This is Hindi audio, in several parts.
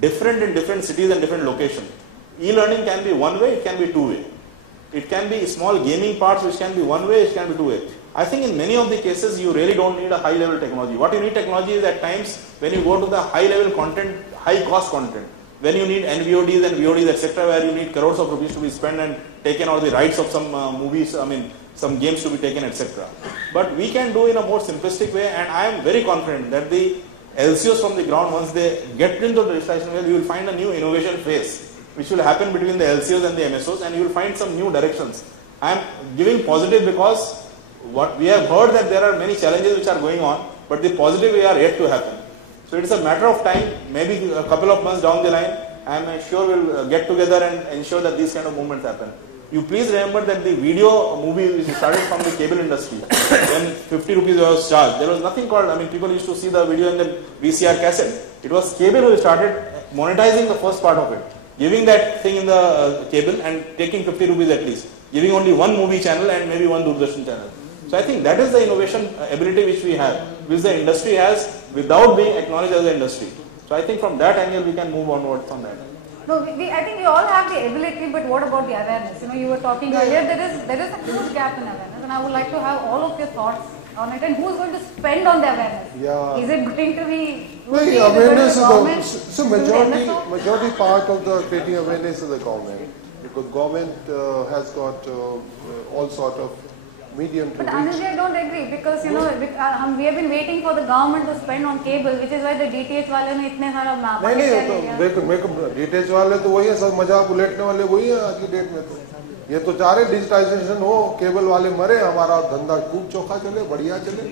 different in different cities and different locations. E-learning can be one way, it can be two way. It can be small gaming parts which can be one way, it can be two way. I think in many of the cases you really don't need a high level technology. What you need technology is at times when you go to the high level content, high cost content, when you need NVODs and VODs etc., where you need crores of rupees to be spent and taken, or the rights of some movies, some games to be taken etc. But we can do in a more simplistic way, and I am very confident that the LCOs from the ground, once they get into the digitalization, well, you will find a new innovation phase which will happen between the LCOs and the MSOs, and you will find some new directions. I am giving positive because what we have heard that there are many challenges which are going on, but the positive way are yet to happen. So it is a matter of time, maybe a couple of months down the line, I am sure we will get together and ensure that these kind of movements happen. You please remember that the video movie which started from the cable industry, when 50 rupees was charged, there was nothing called, people used to see the video and then VCR cassette. It was cable who started monetizing the first part of it, giving that thing in the cable and taking 50 rupees at least, giving only one movie channel and maybe one Doordarshan channel. So I think that is the innovation ability which we have, which the industry has without being acknowledged as an industry. So I think from that angle we can move onwards from that. No, I think we all have the ability, but what about the awareness? You were talking earlier, there is a huge gap in awareness, and I would like to have all of your thoughts on it. And who's going to spend on the awareness? Yeah. Is it going to be? Well, awareness is the majority part of the creating awareness is the government, because government has got all sort of medium to but reach. Anilji, I don't agree, because we have been waiting for the government to spend on cable, which is why the DTH वाले ने इतने सारा नहीं तो DTH वाले तो वही है, सब मजाक उलटने वाले वही है आज की डेट में। तो ये तो चाह रहे डिजिटाइजेशन हो, केबल वाले मरे, हमारा धंधा खूब चौखा चले, बढ़िया चले,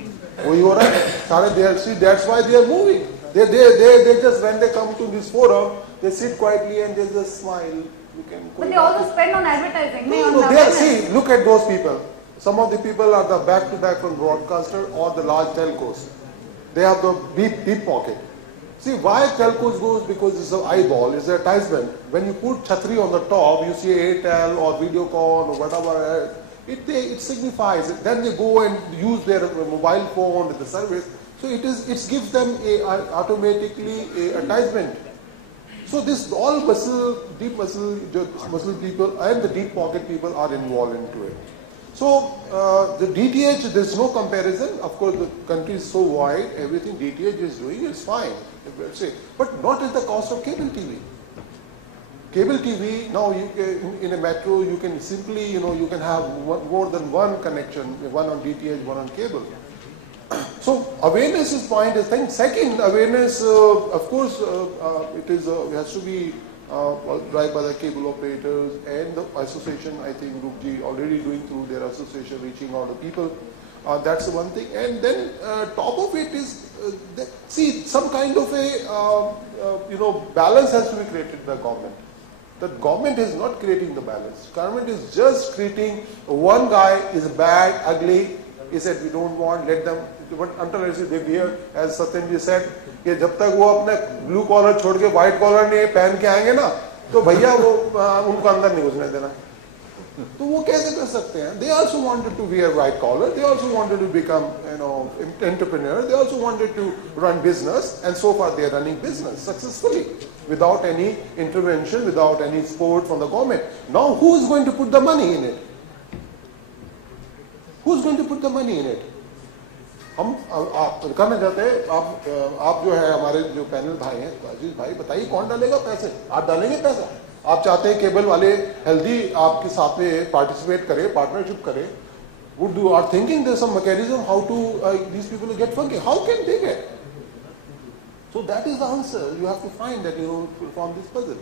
वही हो रहा है सारे। That's why they are moving. They just, when they come to this forum, they sit quietly and they just smile. But they also spend on advertising. See, look at those people. Some of the people are the back-to-back from broadcaster or the large telcos. They have the deep pocket. See, why telcos goes? Because it's an eyeball, it's an advertisement. When you put Chhatri on the top, you see Airtel or Videocon or whatever, it signifies it. Then they go and use their mobile phone with the service. So it gives them automatically a advertisement. So this all deep muscle people and the deep pocket people are involved into it. So the DTH, there's no comparison. Of course, the country is so wide, everything DTH is doing is fine, but not at the cost of cable TV. Cable TV, now in a metro, you can simply, you can have more than one connection, one on DTH, one on cable. So awareness is point is thing. Second, awareness, of course, it has to be drive by the cable operators and the association. I think Roopji already doing through their association, reaching out to people. That's the one thing. And then top of it is, see, some kind of a balance has to be created by government. The government is not creating the balance. Government is just creating one guy is bad, ugly. He said we don't want, let them. But until they behave, as Satyan ji said, कि जब तक वो अपने ब्लू कॉलर छोड़ के व्हाइट कॉलर नहीं पहन के आएंगे ना, तो भैया वो उनको अंदर नहीं घुसने देना। तो वो कैसे कर सकते हैं? They also wanted to wear white collar. They also wanted to become, entrepreneur. They also wanted to run business, and so far they are running business successfully without any intervention, without any support from the government. Now, who is going to put the money in it? Who is going to put the money in it? हम कहना चाहते हैं आप जो है हमारे जो पैनल भाई हैं, अजीज भाई बताइए कौन डालेगा पैसे? आप डालेंगे पैसा? आप चाहते हैं केबल वाले हेल्दी आपके साथ में पार्टिसिपेट करें, पार्टनरशिप करें? Would you are thinking there's some mechanism how to these people get funding? How can they get? So that is the answer. You have to find that from this puzzle.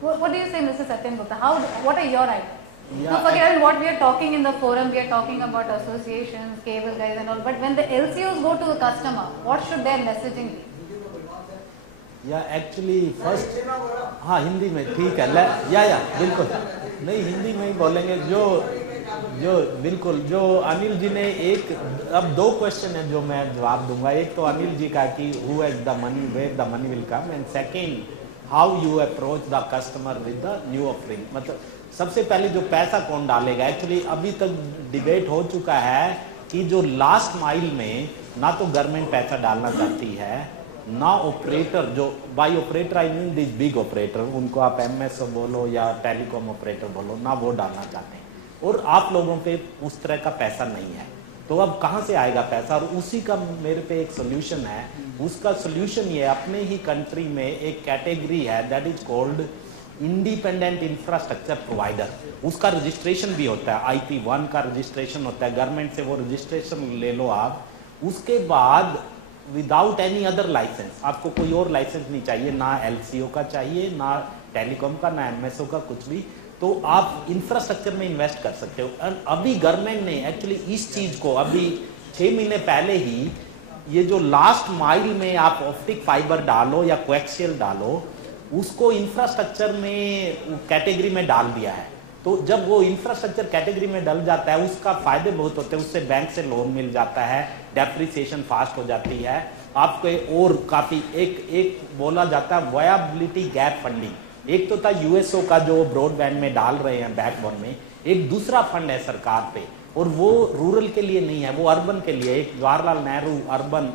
What do you say, Mr. Satyan Gupta? What are your ideas? Yeah, now forget what we are talking in the forum, we are talking about associations, cable guys and all, but when the LCOs go to the customer, what should their messaging be? या एक्चुअली फर्स्ट हाँ हिंदी में ठीक है या बिल्कुल नहीं हिंदी में ही बोलेंगे जो बिल्कुल जो अनिल जी ने अब दो क्वेश्चन है जो मैं जवाब दूंगा। एक तो अनिल जी का कि who has the money, where the money will come, and second how you approach the customer with the new offering. मतलब सबसे पहले जो पैसा कौन डालेगा, एक्चुअली अभी तक डिबेट हो चुका है कि जो लास्ट माइल में ना तो गवर्नमेंट पैसा डालना चाहती है, ना ऑपरेटर, जो by operator I mean this big operator, उनको आप एमएसओ बोलो या टेलीकॉम ऑपरेटर बोलो, ना वो डालना चाहते हैं, और आप लोगों पे उस तरह का पैसा नहीं है। तो अब कहाँ से आएगा पैसा? और उसी का मेरे पे एक सोल्यूशन है। उसका सोल्यूशन ये, अपने ही कंट्री में एक कैटेगरी है that is called independent infrastructure provider. उसका रजिस्ट्रेशन भी होता है, IP1 का रजिस्ट्रेशन होता है, गवर्नमेंट से वो रजिस्ट्रेशन ले लो आप। उसके बाद विदाउट एनी अदर लाइसेंस, आपको कोई और लाइसेंस नहीं चाहिए, ना LCO का चाहिए, ना टेलीकॉम का, ना MSO का, कुछ भी। तो आप इंफ्रास्ट्रक्चर में इन्वेस्ट कर सकते हो। और अभी गवर्नमेंट ने एक्चुअली इस चीज को अभी 6 महीने पहले ही, ये जो लास्ट माइल में आप ऑप्टिक फाइबर डालो या कोएक्सियल डालो, उसको इंफ्रास्ट्रक्चर में कैटेगरी में डाल दिया है। तो जब वो इंफ्रास्ट्रक्चर कैटेगरी में डल जाता है, उसका फायदे बहुत होते हैं। उससे बैंक से लोन मिल जाता है, डेप्रिसिएशन फास्ट हो जाती है आपको, और काफी एक बोला जाता है वायबिलिटी गैप फंडिंग। एक तो था USO का जो ब्रॉडबैंड में डाल रहे हैं बैकबोन में, एक दूसरा फंड है सरकार पे, और वो रूरल के लिए नहीं है, वो अर्बन के लिए। एक Jawaharlal Nehru urban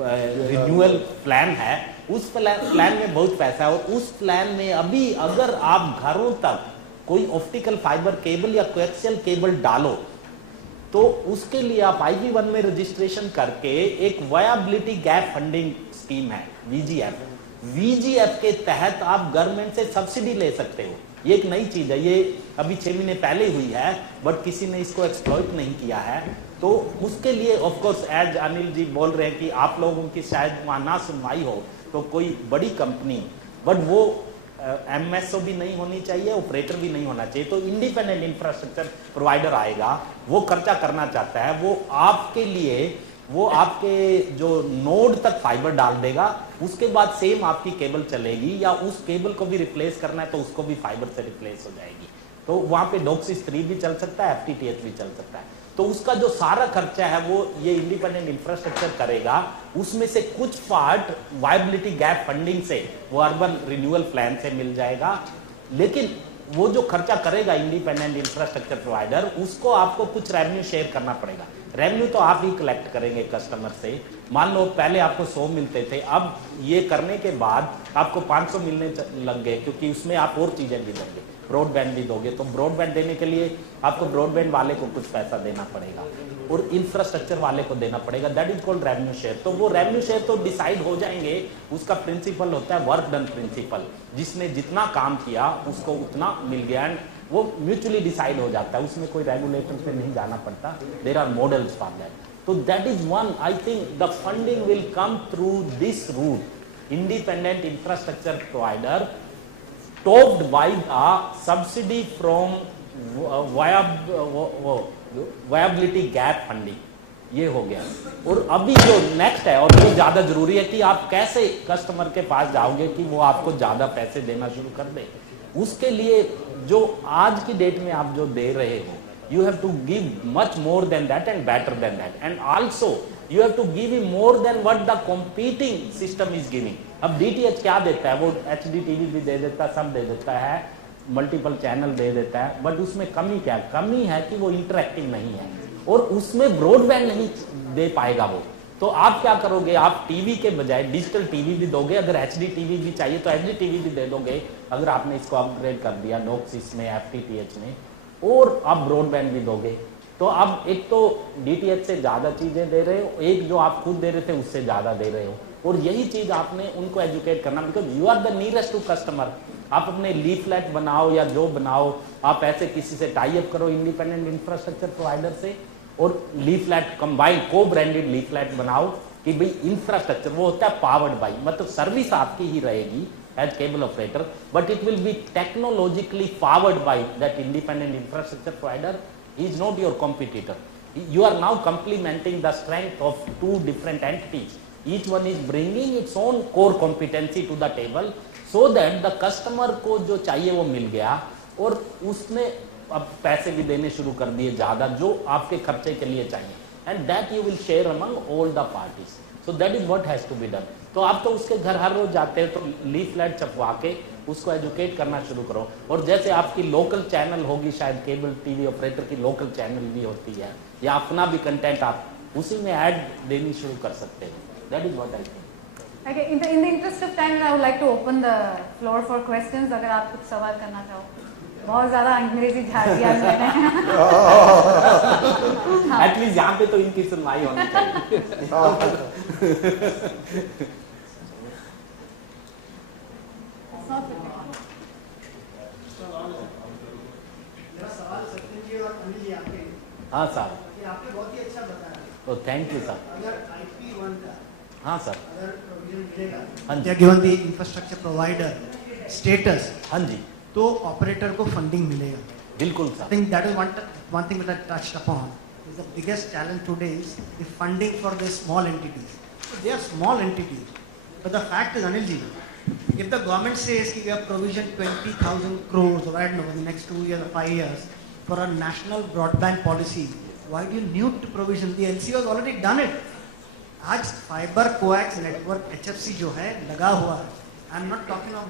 renewal plan है, उस प्लान में बहुत पैसा है। और उस प्लान में अभी अगर आप घरों तक कोई ऑप्टिकल फाइबर केबल या कोएक्सियल केबल डालो, तो उसके लिए आप IP1 में रजिस्ट्रेशन करके एक वायबिलिटी गैप फंडिंग स्कीम है VGF के तहत आप गवर्नमेंट से सब्सिडी ले सकते हो। ये एक नई चीज है, ये अभी 6 महीने पहले हुई है, बट किसी ने इसको एक्सप्लॉइट नहीं किया है। तो उसके लिए of course as Anil ji बोल रहे हैं कि आप लोगों की शायद वहां ना सुनवाई हो, तो कोई बड़ी कंपनी, बट वो MSO भी नहीं होनी चाहिए, ऑपरेटर भी नहीं होना चाहिए। तो इंडिपेंडेंट इंफ्रास्ट्रक्चर प्रोवाइडर आएगा, वो खर्चा करना चाहता है, वो आपके लिए, वो आपके जो नोड तक फाइबर डाल देगा, उसके बाद सेम आपकी केबल चलेगी, या उस केबल को भी रिप्लेस करना है तो उसको भी फाइबर से रिप्लेस हो जाएगी। तो वहां पे DOCSIS 3 भी चल सकता है, FTTH भी चल सकता है। तो उसका जो सारा खर्चा है वो ये इंडिपेंडेंट इंफ्रास्ट्रक्चर करेगा। उसमें से कुछ पार्ट वायबिलिटी गैप फंडिंग से, वो अर्बन रिन्यूअल प्लान से मिल जाएगा, लेकिन वो जो खर्चा करेगा इंडिपेंडेंट इंफ्रास्ट्रक्चर प्रोवाइडर, उसको आपको कुछ रेवेन्यू शेयर करना पड़ेगा। रेवेन्यू तो आप ही कलेक्ट करेंगे कस्टमर से। मान लो पहले आपको 100 मिलते थे, अब ये करने के बाद आपको 500 मिलने लग गए, क्योंकि उसमें आप और चीजें भी देंगे, ब्रॉडबैंड भी दोगे। तो ब्रॉडबैंड देने के लिए आपको ब्रॉडबैंड वाले को कुछ पैसा देना पड़ेगा और इंफ्रास्ट्रक्चर वाले को देना पड़ेगा, that is called revenue share. तो वो रेवेन्यू शेयर तो डिसाइड हो जाएंगे, उसका प्रिंसिपल होता है वर्क डन प्रिंसिपल, जिसने जितना काम किया उसको उतना मिल गया, एंड वो म्यूचुअली डिसाइड हो जाता है, उसमें कोई रेगुलेटर पे नहीं जाना पड़ता। There are models for that. तो that is one, I think the funding will come through this route, independent infrastructure provider topped by the subsidy from viability gap funding। ये हो गया। और अभी जो नेक्स्ट है, और जो ज्यादा जरूरी है, कि आप कैसे कस्टमर के पास जाओगे कि वो आपको ज्यादा पैसे देना शुरू कर दे। उसके लिए जो आज की डेट में आप जो दे रहे हो, you have to give much more than that and better than that, and also you have to give him more than what the competing system is giving। अब DTH क्या देता है? वो HD TV भी दे देता है, सब दे देता है, मल्टीपल चैनल दे देता है, बट उसमें कमी क्या? कमी है कि वो इंटरैक्टिव नहीं है, और उसमें ब्रॉडबैंड नहीं दे पाएगा वो। तो आप क्या करोगे? आप टीवी के बजाय डिजिटल टीवी भी दोगे, अगर HD TV भी चाहिए तो HD TV भी दे दोगे, अगर आपने इसको अपग्रेड कर दिया DOCSIS में, FTTH में, और आप ब्रॉडबैंड भी दोगे। तो अब एक तो DTH से ज्यादा चीजें दे रहे हो, एक जो आप खुद दे रहे थे उससे ज्यादा दे रहे हो, और यही चीज आपने उनको एजुकेट करना, because you are the nearest to customer. आप अपने लीफलेट बनाओ या जो बनाओ, आप ऐसे किसी से टाई अप करो इंडिपेंडेंट इंफ्रास्ट्रक्चर प्रोवाइडर से, और लीफलेट कंबाइंड को ब्रांडेड लीफलेट बनाओ कि भाई इंफ्रास्ट्रक्चर वो होता है पावर्ड बाई, मतलब सर्विस आपकी ही रहेगी as cable operator, but it will be technologically powered by that independent infrastructure provider. He is not your competitor. You are now complementing the strength of two different entities. Each one is bringing its own core competency to the table, so that the customer को जो चाहिए वो मिल गया, और उसने अब पैसे भी देने शुरू कर दिए ज्यादा, जो आपके खर्चे के लिए चाहिए, and that you will share among all the parties. So that is what has to be done. तो आप तो उसके घर हर रोज जाते हैं, तो लीफलेट छपवा के उसको एजुकेट करना शुरू करो। और जैसे आपकी लोकल चैनल होगी, शायद केबल टीवी ऑपरेटर की लोकल चैनल भी होती है, या अपना भी कंटेंट आप उसी में ऐड देनी शुरू कर सकते हैं। That is what I think. Okay, in the interest of time, I would like to open the floor for questions. अगर आप कुछ सवाल करना चाहो, बहुत ज़्यादा अंग्रेजी झाड़ दिया मैंने. एटलीस्ट यहाँ पे तो इनकी सुनवाई होनी चाहिए. हाँ सर. आपने बहुत ही अच्छा बताया. तो थैंक यू सर. अगर IP1 का हाँ सर. अगर प्रोविजन मिलेगा, हाँ जी. Given the infrastructure provider status, हाँ जी. तो ऑपरेटर को फंडिंग मिलेगा. बिल्कुल I sir. think that is one thing that I touched upon. Is the biggest challenge today is the funding for the small entities. They are small entities, but the fact is, Anilji, if the government says we have provision 20,000 crores, or I don't know, in the next 2 years or 5 years, for a national broadband policy, why do you need to provision? The LCO has already done it. आज फाइबर कोएक्स नेटवर्क HFC जो है लगा हुआ है. I am not talking of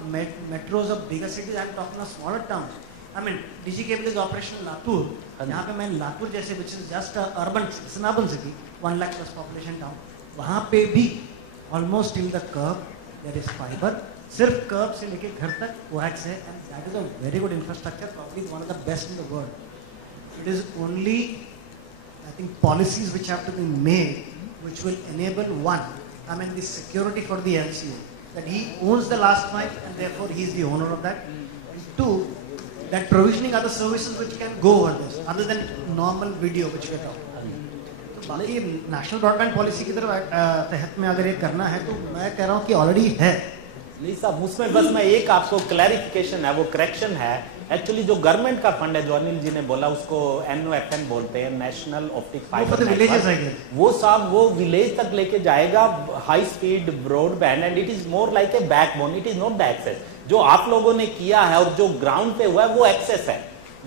metros of bigger cities, I am talking of smaller town. I mean Digi cable is operation Latur. यहाँ पे मैं लातूर जैसे which is just urban city 1 lakh plus population town, वहाँ पे भी almost in the kerb there is fibre. सिर्फ कर्व से लेके घर तक कोएक्स है, and that is a very good infrastructure, probably one of the best in the world. It is only I think policies which have to be made which will enable one, I mean the security for the LCO, that he owns the last mile and therefore he is the owner of that. And two, that provisioning other services which can go over this, other than normal video which we are talking about. तो बाकी नेशनल ब्रॉडबैंड पॉलिसी की तरफ तहत में अगर ये करना है तो मैं कह रहा हूँ कि ऑलरेडी है. नहीं साहब, उसमें बस मैं एक आपको क्लैरिफिकेशन है, वो करेक्शन है. एक्चुअली जो गवर्नमेंट का फंड है, जो अनिल जी ने बोला, उसको NOFN बोलते हैं, नेशनल ऑप्टिक फाइबर नेटवर्क. वो साहब वो विलेज तक लेके जाएगा high speed broadband, and it is more like a backbone, it is not the access. जो आप लोगों ने किया है और जो ग्राउंड पे हुआ है वो एक्सेस है.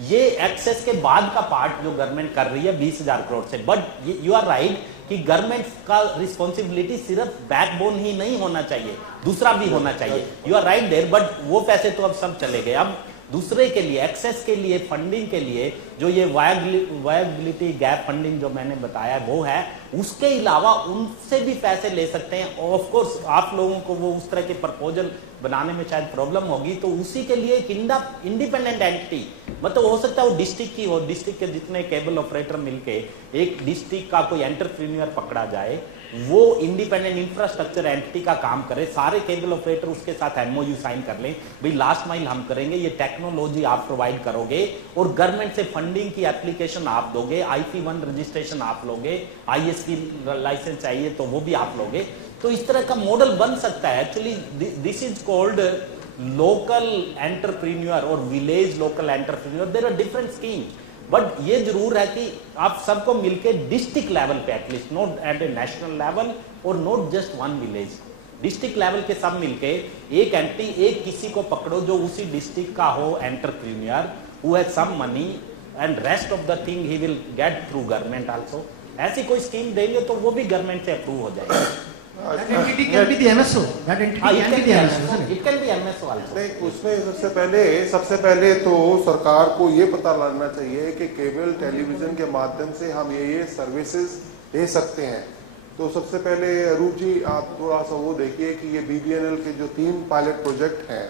ये एक्सेस के बाद का पार्ट जो गवर्नमेंट कर रही है 20,000 करोड़ से. बट यू आर राइट कि गवर्नमेंट का रिस्पॉन्सिबिलिटी सिर्फ बैकबोन ही नहीं होना चाहिए, दूसरा भी होना चाहिए. You are right there, but वो पैसे तो अब सब चले गए. अब दूसरे के लिए, एक्सेस के लिए, फंडिंग के लिए जो ये वायबिलिटी गैप फंडिंग जो मैंने बताया वो है, उसके अलावा उनसे भी पैसे ले सकते हैं. ऑफ कोर्स आप लोगों को वो उस तरह के प्रपोजल बनाने में शायद प्रॉब्लम होगी, तो उसी के लिए एक इंडिपेंडेंट एंटिटी, मतलब हो सकता है वो डिस्ट्रिक्ट की हो, डिस्ट्रिक्ट के जितने केबल ऑपरेटर मिलके एक डिस्ट्रिक्ट का कोई एंटरप्रेन्योर पकड़ा जाए, वो इंडिपेंडेंट इंफ्रास्ट्रक्चर एंटिटी का काम करे, सारे केबल ऑपरेटर उसके साथ MOU साइन कर लें, भाई लास्ट माइल हम करेंगे, ये टेक्नोलॉजी आप प्रोवाइड करोगे और गवर्नमेंट से फंडिंग की एप्लीकेशन आप दोगे, IP1 रजिस्ट्रेशन आप लोगे, ISP लाइसेंस चाहिए तो वो भी आप लोगे. तो इस तरह का मॉडल बन सकता है. Actually this is called local entrepreneur और village local entrepreneur. There are different scheme, but ये जरूर है कि आप सबको मिलके डिस्ट्रिक्ट लेवल पे, at least not at a national level और not just one village, district level के सब मिलके एक एंटिटी, एक किसी को पकड़ो जो उसी डिस्ट्रिक्ट का हो entrepreneur, who has some money and rest of the thing he will get through government also. ऐसी कोई स्कीम देंगे तो वो भी गवर्नमेंट से अप्रूव हो जाएगी. That entity can be the MSO. That entity can be the MSO, isn't it? It can be MSO also. नहीं, उसमें सबसे पहले तो सरकार को ये पता लगाना चाहिए कि केबल टेलीविजन के माध्यम से हम ये सर्विसेज दे सकते हैं. तो सबसे पहले रूप जी आप थोड़ा सा वो देखिए कि ये BBNL के जो 3 पायलट प्रोजेक्ट हैं,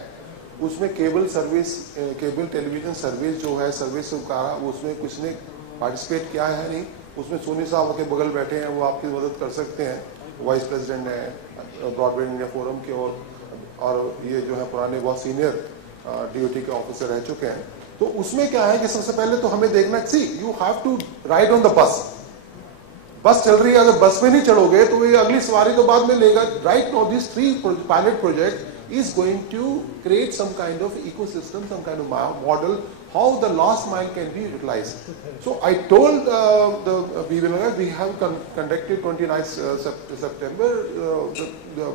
उसमें केबल टेलीविजन सर्विस जो है सर्विस का, उसमें किसने पार्टिसिपेट किया है नहीं. उसमें सोनी साहब के बगल बैठे हैं, वो आपकी मदद कर सकते हैं, वाइस प्रेसिडेंट है ब्रॉडबैंड इंडिया फोरम के, और ये जो है पुराने बहुत सीनियर DOT के ऑफिसर रह चुके हैं. तो उसमें क्या है कि सबसे पहले तो हमें देखना, see you have to ride on the bus चल रही है, अगर बस में नहीं चढ़ोगे तो ये अगली सवारी तो बाद में लेगा. Right now this 3 pilot project is going to create some kind of ecosystem, some kind of model how the last mile can be utilized. So I told the BBNL we have conducted 29th September the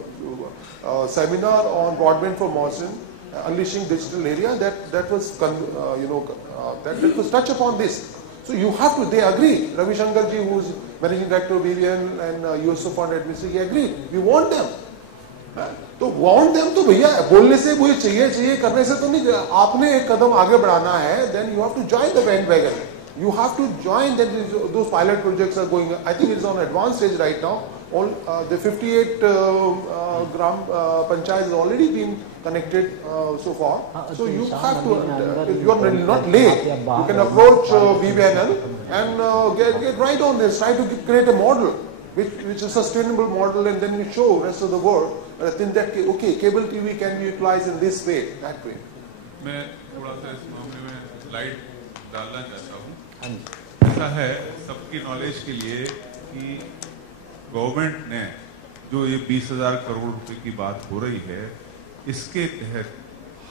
seminar on broadband for modern unleashing digital area that was that was touch upon this. So you have to, they agree. Ravi Shankar ji, who is managing director of BBN and USO fund administrator, he agreed. We want them. तो वांट देम तो भैया बोलने से वो चाहिए करने से तो नहीं. आपने एक कदम आगे बढ़ाना है, then you have to join the bandwagon. You have to join that. Those pilot projects are going. I think it's on advanced stage right now. All the 58 gram panchayat has already been connected so far. So you have to, you are not late. You can approach BVNL and get right on this. Try to create a model which is a sustainable model, and then you show rest of the world that in that case, okay, cable TV can be utilized in this way, that way. मैं थोड़ा सा इस मामले में लाइट डालना चाहता हूँ। ऐसा है सबकी नॉलेज के लिए कि गवर्नमेंट ने जो ये 20,000 करोड़ रुपए की बात हो रही है, इसके तहत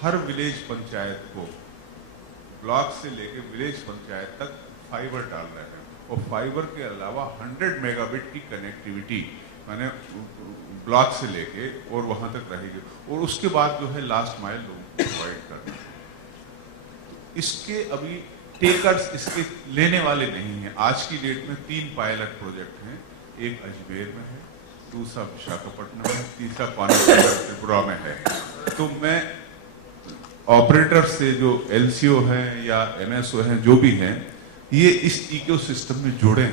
हर विलेज पंचायत को ब्लॉक से लेकर विलेज पंचायत तक फाइबर डाल रहे हैं, और फाइबर के अलावा 100 मेगाबिट की कनेक्टिविटी माने ब्लॉक से लेके और वहां तक रहेगी, और उसके बाद जो है लास्ट माइल लोगों को प्रोवाइड करना। इसके अभी टेकर्स इसके लेने वाले नहीं हैं। आज की डेट में 3 पायलट प्रोजेक्ट हैं, एक अजमेर में है, दूसरा विशाखापट्टनम में, तीसरा पानीपत त्रिपुरा में है। तो मैं ऑपरेटर से जो एलसीओ हैं या एमएसओ हैं जो भी हैं, ये इस इकोसिस्टम में जुड़ें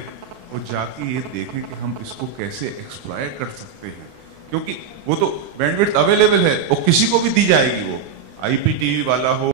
और जाके ये देखें कि हम इसको कैसे एक्सप्लॉयट कर सकते हैं, क्योंकि वो तो बैंडविड्थ अवेलेबल है, वो किसी को भी दी जाएगी, वो आईपीटीवी वाला हो